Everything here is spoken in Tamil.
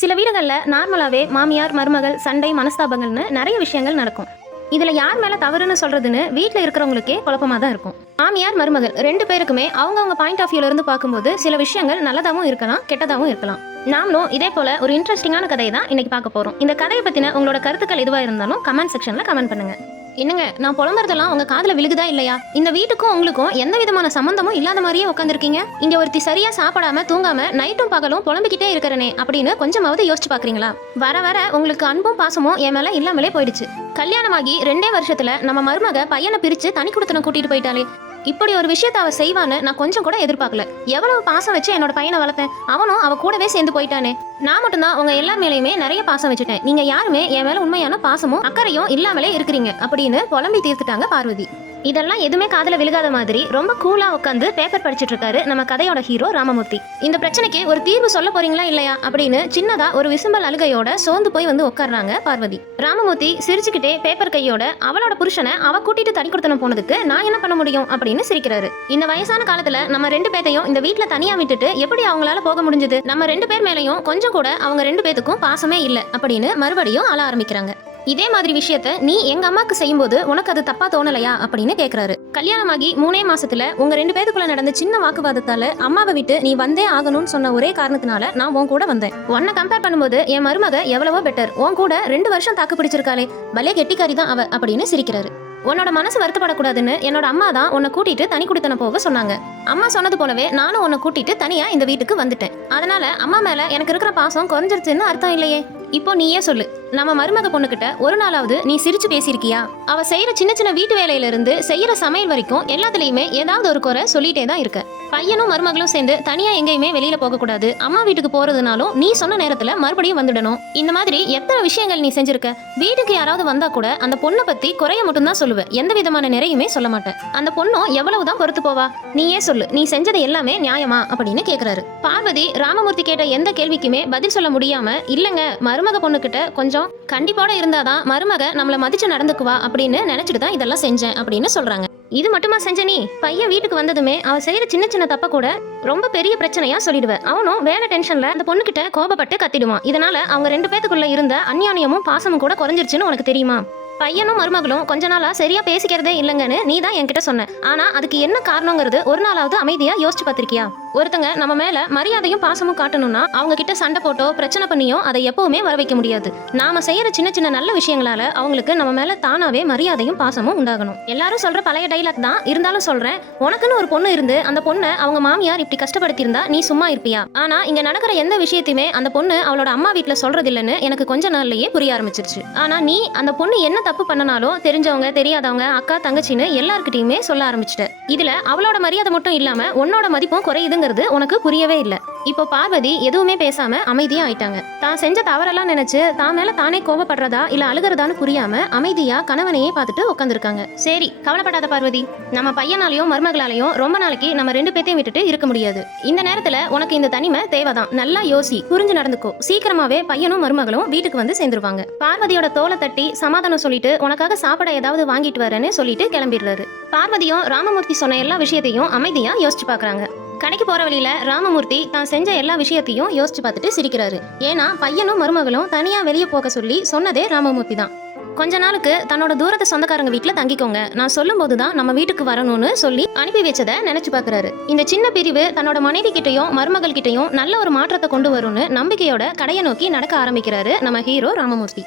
சில வீடுகளில் நார்மலாகவே மாமியார் மருமகள் சண்டை மனஸ்தாபங்கள்னு நிறைய விஷயங்கள் நடக்கும். இதில் யார் மேலே தவறுன்னு சொல்கிறதுன்னு வீட்டில் இருக்கிறவங்களுக்கே குழப்பமாக தான் இருக்கும். மாமியார் மருமகள் ரெண்டு பேருக்குமே அவங்கவுங்க பாயிண்ட் ஆஃப் வியூலேருந்து பார்க்கும்போது சில விஷயங்கள் நல்லதாகவும் இருக்கலாம் கெட்டதாகவும் இருக்கலாம். நாமளும் இதே போல ஒரு இன்ட்ரெஸ்டிங்கான கதையை தான் இன்னைக்கு பார்க்க போகிறோம் இந்த கதையை பற்றின உங்களோட கருத்துக்கள் எதுவாக இருந்தாலும் கமெண்ட் செக்ஷனில் கமெண்ட் பண்ணுங்கள் என்னங்க நான் புலம்புறதெல்லாம் உங்க காதல விழுகுதா இல்லையா? இந்த வீட்டுக்கும் உங்களுக்கும் எந்த விதமான சம்பந்தமும் இல்லாத மாதிரியே உட்காந்துருக்கீங்க இங்க ஒருத்தி சரியா சாப்பிடாம தூங்காம நைட்டும் பகலும் புலம்பிக்கிட்டே இருக்கிறனே அப்படின்னு கொஞ்சமாவது யோசிச்சு பாக்குறீங்களா? வர வர உங்களுக்கு அன்பும் பாசமும் என் மேல இல்லாமலே போயிடுச்சு. கல்யாணமாகி ரெண்டே வருஷத்துல நம்ம மருமக பையனை பிரிச்சு தனி கொடுத்தனம் கூட்டிட்டு போயிட்டாலே இப்படி ஒரு விஷயத்தை அவ செய்வான்னு நான் கொஞ்சம் கூட எதிர்பார்க்கல. எவ்வளவு பாசம் வச்சு என்னோட பையனை வளர்த்தேன். அவனும் அவ கூடவே சேர்ந்து போயிட்டானே. நான் மட்டும்தான் உங்க எல்லார் மேலேயுமே நிறைய பாசம் வச்சுட்டேன். நீங்க யாருமே என் மேல உண்மையான பாசமும் அக்கறையும் இல்லாமலே இருக்கிறீங்க அப்படின்னு புலம்பி தீர்த்துட்டாங்க பார்வதி. இதெல்லாம் எதுவுமே காதல விழுகாத மாதிரி ரொம்ப கூலா உட்காந்து பேப்பர் படிச்சுட்டு இருக்காரு நம்ம கதையோட ஹீரோ ராமமூர்த்தி. இந்த பிரச்சனைக்கு ஒரு தீர்வு சொல்ல போறீங்களா இல்லையா அப்படின்னு சின்னதா ஒரு விசும்பல் அழுகையோட சோர்ந்து போய் வந்து உட்கார்றாங்க பார்வதி. ராமமூர்த்தி சிரிச்சுக்கிட்டே பேப்பர் கையோட அவளோட புருஷனை அவ கூட்டிட்டு தனி கொடுத்தன போனதுக்கு நான் என்ன பண்ண முடியும் அப்படின்னு சிரிக்கிறாரு. இந்த வயசான காலத்துல நம்ம ரெண்டு பேத்தையும் இந்த வீட்டுல தனியா விட்டுட்டு எப்படி அவங்களால போக முடிஞ்சது? நம்ம ரெண்டு பேர் மேலையும் கொஞ்சம் கூட அவங்க ரெண்டு பேத்துக்கும் பாசமே இல்ல அப்படின்னு மறுபடியும் அழ ஆரம்பிக்கிறாங்க. இதே மாதிரி விஷயத்த நீ எங்க அம்மாக்கு செய்யும்போது உனக்கு அது தப்பா தோணலையா அப்படின்னு கேக்குறாரு. கல்யாணமாகி மூணே மாசத்துல உங்க ரெண்டு பேருக்குள்ள நடந்த சின்ன வாக்குவாதத்தால அம்மாவை விட்டு நீ வந்தே ஆகணும்னு சொன்ன ஒரே காரணத்தினால நான் உன் கூட வந்தேன். உன்னை கம்பேர் பண்ணும்போது என் மருமக எவ்வளவோ பெட்டர் உன் கூட ரெண்டு வருஷம் தாக்கு பிடிச்சிருக்காளே. பலே கெட்டிக்காரி தான் அவ அப்படின்னு சிரிக்கிறாரு. உன்னோட மனசு வருத்தப்படக்கூடாதுன்னு என்னோட அம்மா தான் உன்னை கூட்டிட்டு தனி குடித்தன போக சொன்னாங்க. அம்மா சொன்னது போலவே நானும் உன்னை கூட்டிட்டு தனியா இந்த வீட்டுக்கு வந்துட்டேன். அதனால அம்மா மேல எனக்கு இருக்கிற பாசம் குறைஞ்சிருச்சுன்னு அர்த்தம் இல்லையே. இப்போ நீயே சொல்லு. நம்ம மருமக பொண்ணுகிட்ட ஒரு நாளாவது நீ சிரிச்சு பேசியிருக்கியா? அவ செய்யற சின்ன சின்ன வீட்டு வேலையில இருந்து செய்யற சமையல் வரைக்கும் எல்லாத்துலயுமே ஏதாவது ஒரு குறை சொல்லிட்டே தான் இருக்க. பையனும் மருமகளும் சேர்ந்து தனியா எங்கேயுமே வெளியில போக கூடாது. அம்மா வீட்டுக்கு போறதுனாலும் நீ சொன்ன நேரத்துல மறுபடியும் வந்துடணும். இந்த மாதிரி எத்தனை விஷயங்கள் நீ செஞ்சிருக்க? வீட்டுக்கு யாராவது வந்தா கூட அந்த பொண்ணை பத்தி குறைய மட்டும்தான் சொல்லுவேன் சொல்லுவ. எந்த விதமான நிறையுமே சொல்ல மாட்டேன். அந்த பொண்ணும் எவ்வளவுதான் பொறுத்து போவா? நீயே சொல்லு. நீ செஞ்சது எல்லாமே நியாயமா? அப்படின்னு கேக்குறாரு. பார்வதி ராமமூர்த்தி கேட்ட எந்த கேள்விக்குமே பதில் சொல்ல முடியாம இல்லங்க மருமக பொண்ணுகிட்ட கொஞ்சம் கண்டிப்போட இருந்தாதான் மருமக நம்மள மதிச்சு நடந்துக்குவா அப்படின்னு நினைச்சிட்டு தான் இதெல்லாம் செஞ்சேன் அப்படின்னு சொல்றாங்க. இது மட்டுமா செஞ்ச நீ பையன் வீட்டுக்கு வந்ததுமே அவ செய்யற சின்ன சின்ன தப்ப கூட ரொம்ப பெரிய பிரச்சனையா சொல்லிடுவ. அவனும் வேலை டென்ஷன்ல அந்த பொண்ணுகிட்ட கோபப்பட்டு கத்திடுவான். இதனால அவங்க ரெண்டு பேத்துக்குள்ள இருந்த அந்யோன்யமும் பாசமும் கூட குறைஞ்சிருச்சுன்னு உனக்கு தெரியுமா? பையனும் மருமகளும் கொஞ்ச நாளா சரியா பேசிக்கிறதே இல்லைங்கன்னு நீ தான் என்கிட்ட சொன்ன. ஆனா அதுக்கு என்ன காரணங்கிறது ஒரு நாளாவது அமைதியா யோசிச்சு பார்த்திருக்கியா? ஒருத்தங்க நம்ம மேல மரியாதையும் பாசமும் காட்டணும்னா அவங்க கிட்ட சண்டை போட்டோ பிரச்சனை பண்ணியோ அதை எப்பவுமே வர வைக்க முடியாது. நாம செய்யற சின்ன சின்ன நல்ல விஷயங்களால அவங்களுக்கு நம்ம மேல தானாவே மரியாதையும் பாசமும் உண்டாகணும். எல்லாரும் சொல்ற பழைய டைலாக் தான். இருந்தாலும் சொல்றேன் உனக்குன்னு ஒரு பொண்ணு இருந்து அந்த பொண்ணை அவங்க மாமியார் இப்படி கஷ்டப்படுத்தியிருந்தா நீ சும்மா இருப்பியா? ஆனா இங்க நடக்கிற எந்த விஷயத்தையுமே அந்த பொண்ணு அவளோட அம்மா வீட்டுல சொல்றது இல்லைன்னு எனக்கு கொஞ்ச நாள்லயே புரிய ஆரம்பிச்சிருச்சு. ஆனா நீ அந்த பொண்ணு என்ன தப்பு பண்ணனாலும் தெரிஞ்சவங்க தெரியாதவங்க அக்கா தங்கச்சின்னு எல்லாருக்கிட்டையுமே சொல்ல ஆரம்பிச்சிட்ட. இதுல அவளோட மரியாதை மட்டும் இல்லாம உன்னோட மதிப்பும் என்னங்கிறது உனக்கு புரியவே இல்லை. இப்போ பார்வதி எதுவுமே பேசாம அமைதியா ஆயிட்டாங்க. தான் செஞ்ச தவறெல்லாம் நினைச்சு தான் மேல தானே கோபப்படுறதா இல்ல அழுகிறதான்னு புரியாம அமைதியா கணவனையே பார்த்துட்டு உட்காந்துருக்காங்க சரி கவலைப்படாத பார்வதி. நம்ம பையனாலையும் மருமகளாலையும் ரொம்ப நாளைக்கு நம்ம ரெண்டு பேத்தையும் விட்டுட்டு இருக்க முடியாது. இந்த நேரத்துல உனக்கு இந்த தனிமை தேவைதான். நல்லா யோசி புரிஞ்சு நடந்துக்கோ. சீக்கிரமாவே பையனும் மருமகளும் வீட்டுக்கு வந்து சேர்ந்துருவாங்க. பார்வதியோட தோலை தட்டி சமாதானம் சொல்லிட்டு உனக்காக சாப்பிட ஏதாவது வாங்கிட்டு வரேன்னு சொல்லிட்டு கிளம்பிடுறாரு. பார்வதியும் ராமமூர்த்தி சொன்ன எல்லா விஷயத்தையும் அமைதியா யோசிச்சு பாக்குறாங்க. கடைக்கு போற வழியில ராமமூர்த்தி தான் செஞ்ச எல்லா விஷயத்தையும் யோசிச்சு பார்த்துட்டு சிரிக்கிறாரு. ஏன்னா பையனும் மருமகளும் தனியா வெளியே போக சொல்லி சொன்னதே ராமமூர்த்தி தான். கொஞ்ச நாளுக்கு தன்னோட தூரத்து சொந்தக்காரங்க வீட்டில் தங்கிக்கோங்க. நான் சொல்லும் போதுதான் நம்ம வீட்டுக்கு வரணும்னு சொல்லி அனுப்பி வச்சதை நினைச்சு பார்க்குறாரு. இந்த சின்ன பிரிவு தன்னோட மனைவி கிட்டையும் மருமகள் கிட்டையும் நல்ல ஒரு மாற்றத்தை கொண்டு வரும்னு நம்பிக்கையோட கடையை நோக்கி நடக்க ஆரம்பிக்கிறாரு நம்ம ஹீரோ ராமமூர்த்தி.